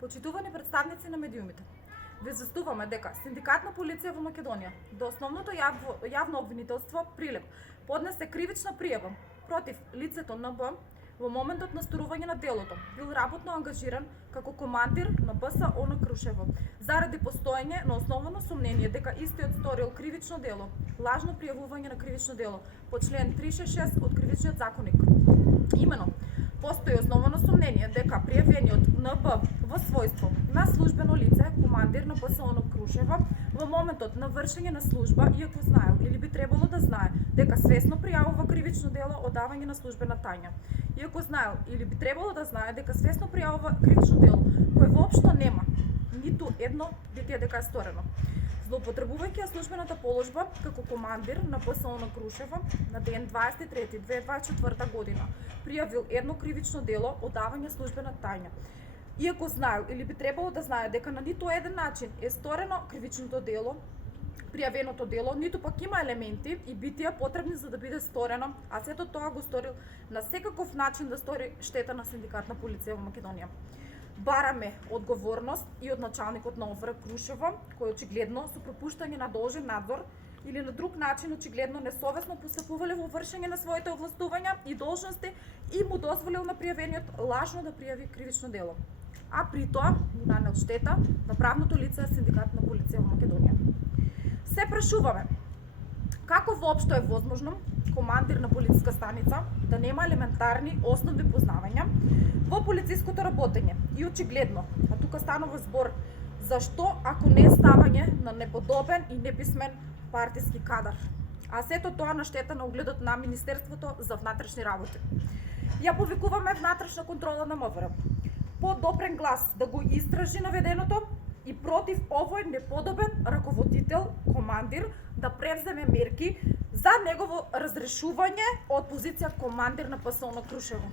Почитувани представници на медиумите, ви известуваме дека Синдикатна полиција во Македонија до основното јавно обвинителство Прилеп поднесе кривична пријава против лицето НБ во моментот на сторување на делото. Бил работно ангажиран како командир на БСО на Крушево заради постоење на основано сомнение дека истиот сторил кривично дело, лажно пријавување на кривично дело по член 366 од Кривичниот законник. Имено, постои основано сомнение дека пријавениот НБ во својство на службено лице, командир на БСО на Крушево, во моментот на вршење на служба, иако знаел или би требало да знае дека свесно пријавува кривично дело одавање на службена тајна. Иако знаел или би требало да знае дека свесно пријавува кривично дело кое воопшто нема ниту едно битие дека е сторено. Злоупотребувајќи службената положба како командир на БСО на Крушево на ден 23.2024 година пријавил едно кривично дело одавање службена тајна. Иако знаел или би требало да знае дека на ниту еден начин е сторено кривичното дело, пријавеното дело, ниту пак има елементи и битија потребни за да биде сторено, а сето тоа го сторил на секаков начин да стори штета на Синдикатна полиција во Македонија. Бараме одговорност и од началникот на ОВР Крушево, кој очигледно со пропуштање на должен надзор или на друг начин очигледно несовесно постапувале во вршење на своите овластувања и должности и му дозволил на пријавениот лажно да пријави кривично дело. А при тоа му нанел штета на правното лице Синдикатна полиција во Македонија. Се прашуваме, како воопшто е возможно командир на полициска станица да нема елементарни основни познавања во полициското работење и очигледно, а тука станува збор зашто ако не ставање на неподобен и неписмен партиски кадар, а сето тоа на штета на угледот на Министерството за внатрешни работи. Ја повикуваме внатрешна контрола на МВР по допрен глас да го истражи наведеното и против овој неподобен раководител, командир, да превземе мерки за негово разрешување од позиција командир на ПСО на Крушево.